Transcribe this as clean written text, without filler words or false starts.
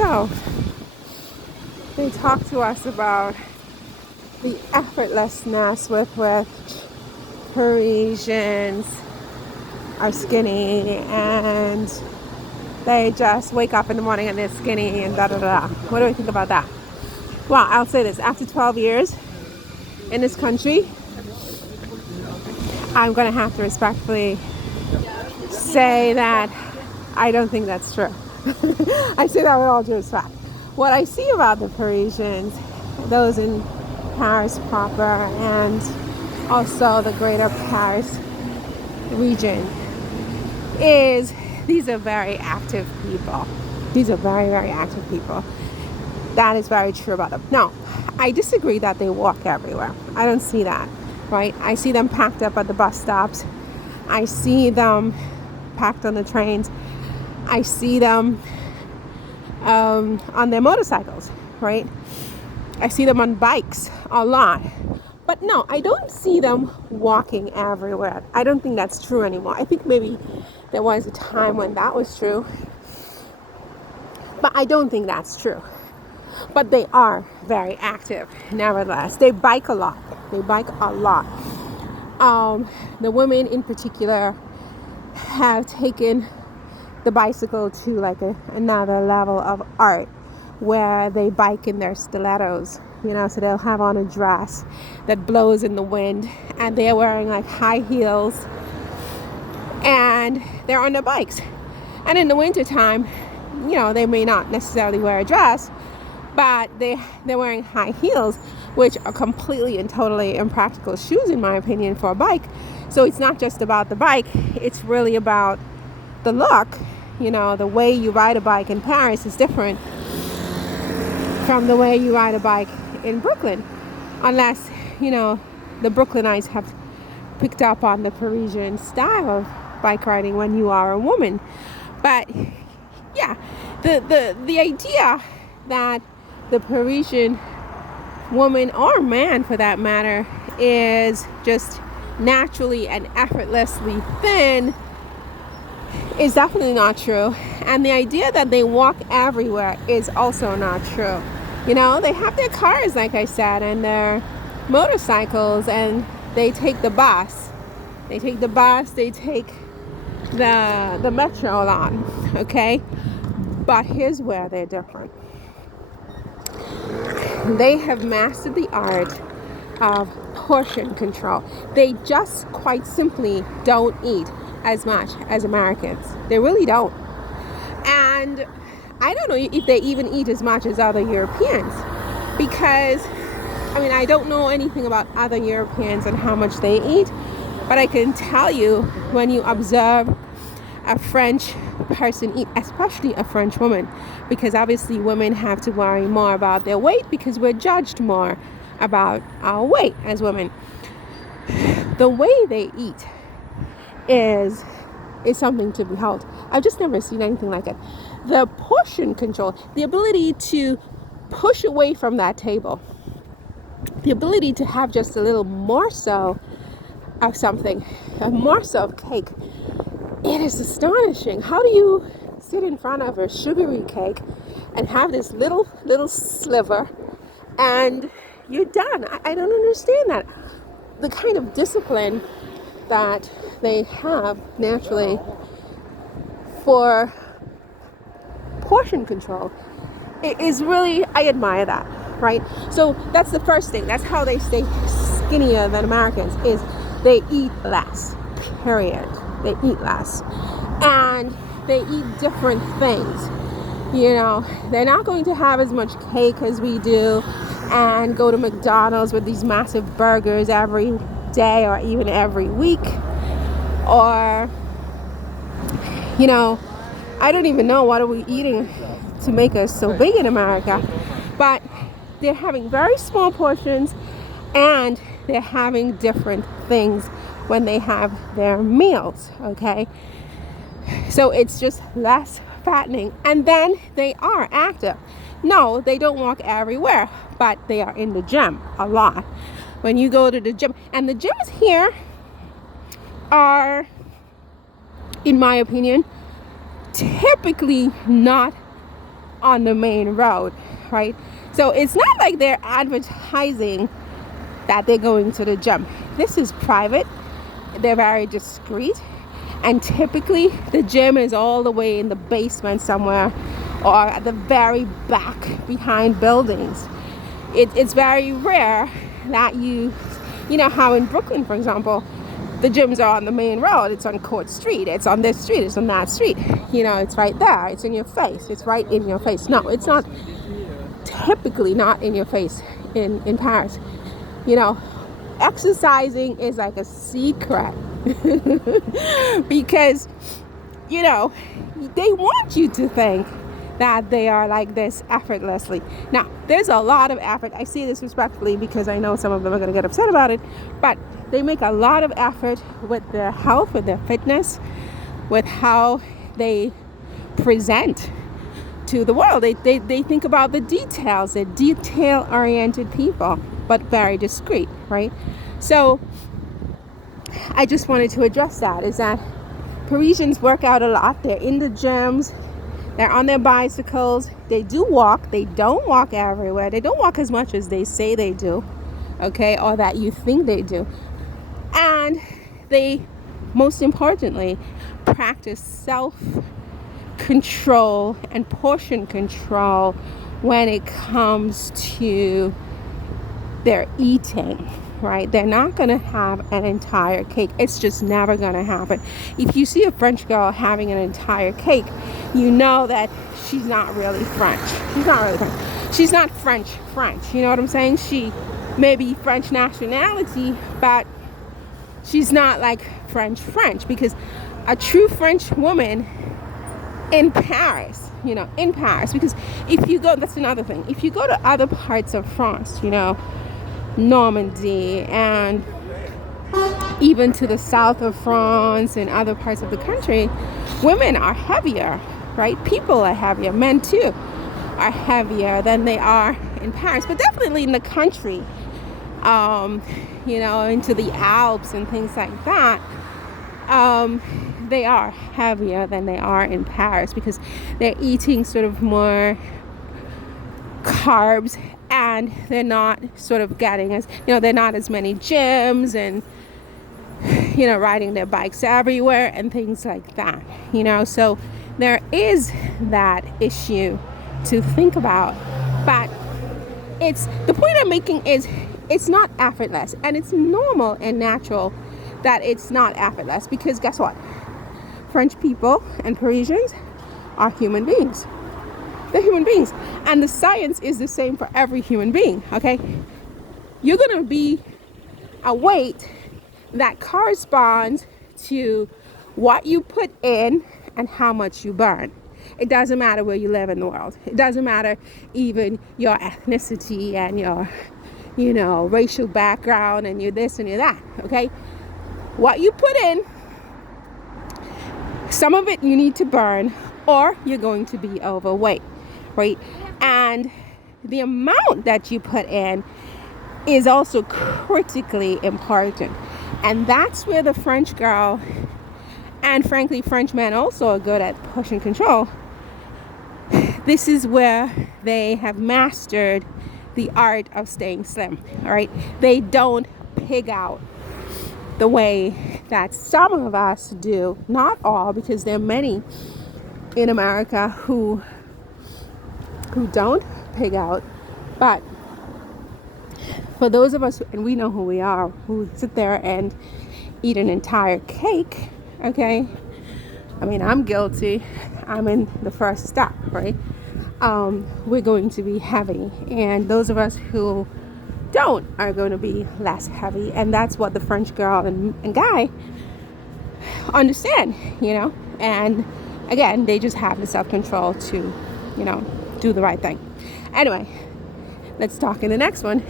So they talk to us about the effortlessness with which Parisians are skinny, and they just wake up in the morning and they're skinny and da da da. What do we think about that? Well, I'll say this. After 12 years in this country, I'm going to have to respectfully say that I don't think that's true. I say that with all due respect. What I see about the Parisians, those in Paris proper and also the greater Paris region, is these are very active people. These are very, very active people. That is very true about them. Now, I disagree that they walk everywhere. I don't see that, right? I see them packed up at the bus stops. I see them packed on the trains. I see them on their motorcycles, right? I see them on bikes a lot. But no, I don't see them walking everywhere. I don't think that's true anymore. I think maybe there was a time when that was true. But I don't think that's true. But they are very active, nevertheless. They bike a lot. They bike a lot. The women in particular have taken the bicycle to like another level of art, where they bike in their stilettos, so they'll have on a dress that blows in the wind, and they're wearing like high heels, and they're on their bikes. And in the wintertime, they may not necessarily wear a dress, but they're wearing high heels, which are completely and totally impractical shoes, in my opinion, for a bike. So it's not just about the bike, it's really about the look. The way you ride a bike in Paris is different from the way you ride a bike in Brooklyn, unless the Brooklynites have picked up on the Parisian style of bike riding when you are a woman. But yeah, the idea that the Parisian woman, or man for that matter, is just naturally and effortlessly thin is definitely not true. And the idea that they walk everywhere is also not true. They have their cars, like I said, and their motorcycles, and they take the bus. They take the metro a lot, okay? But here's where they're different. They have mastered the art of portion control. They just quite simply don't eat as much as Americans. They really don't. And I don't know if they even eat as much as other Europeans, because I don't know anything about other Europeans and how much they eat, but I can tell you, when you observe a French person eat, especially a French woman, because obviously women have to worry more about their weight because we're judged more about our weight as women. The way they eat is something to behold. I've just never seen anything like it. The portion control, the ability to push away from that table, the ability to have just a little morsel of something, a morsel of cake, it is astonishing. How do you sit in front of a sugary cake and have this little sliver and you're done? I don't understand that. The kind of discipline that they have naturally for portion control, it is really, I admire that, right? So that's the first thing. That's how they stay skinnier than Americans, is they eat less, period. They eat less. And they eat different things. They're not going to have as much cake as we do and go to McDonald's with these massive burgers every day or even every week. Or, I don't even know what are we eating to make us so big in America. But they're having very small portions, and they're having different things when they have their meals, okay? So it's just less fattening. And then they are active. No, they don't walk everywhere, but they are in the gym a lot. When you go to the gym, and the gyms here are, in my opinion, typically not on the main road, right? So it's not like they're advertising that they're going to the gym. This is private. They're very discreet. And typically the gym is all the way in the basement somewhere or at the very back behind buildings. It's very rare that you know how in Brooklyn, for example, the gyms are on the main road. It's on Court Street. It's on this street. It's on that street. You know, it's right there. It's in your face. It's right in your face. No, it's not, typically not in your face in Paris. You know, exercising is like a secret because, you know, they want you to think that they are like this effortlessly. Now, there's a lot of effort. I say this respectfully because I know some of them are going to get upset about it, but they make a lot of effort with their health, with their fitness, with how they present to the world. They think about the details. They're detail-oriented people, but very discreet, right? So I just wanted to address that, is that Parisians work out a lot. They're in the gyms. They're on their bicycles. They do walk. They don't walk everywhere. They don't walk as much as they say they do, okay, or that you think they do. And they, most importantly, practice self-control and portion control when it comes to their eating, right? They're not going to have an entire cake. It's just never going to happen. If you see a French girl having an entire cake, you know that she's not really French. She's not really French. She's not French. You know what I'm saying? She may be French nationality, but she's not like French, because a true French woman in Paris, because if you go, that's another thing. If you go to other parts of France, Normandy and even to the south of France and other parts of the country, women are heavier, right? People are heavier. Men too are heavier than they are in Paris, but definitely in the country, into the Alps and things like that, they are heavier than they are in Paris because they're eating sort of more carbs, and they're not sort of getting as, they're not as many gyms and, riding their bikes everywhere and things like that, so there is that issue to think about. But the point I'm making is it's not effortless, and it's normal and natural that it's not effortless, because guess what? French people and Parisians are human beings. They're human beings. And the science is the same for every human being, okay? You're going to be a weight that corresponds to what you put in and how much you burn. It doesn't matter where you live in the world. It doesn't matter even your ethnicity and your, racial background and your this and your that, okay? What you put in, some of it you need to burn, or you're going to be overweight, right? And the amount that you put in is also critically important. And that's where the French girl, and frankly French men also, are good at portion control. This is where they have mastered the art of staying slim, all right? They don't pig out the way that some of us do. Not all, because there are many in America who don't pig out, but for those of us, and we know who we are, who sit there and eat an entire cake, okay? I mean, I'm guilty. I'm in the first step, right? We're going to be heavy, and those of us who don't are going to be less heavy, and that's what the French girl and guy understand, and again, they just have the self-control to, do the right thing. Anyway, let's talk in the next one.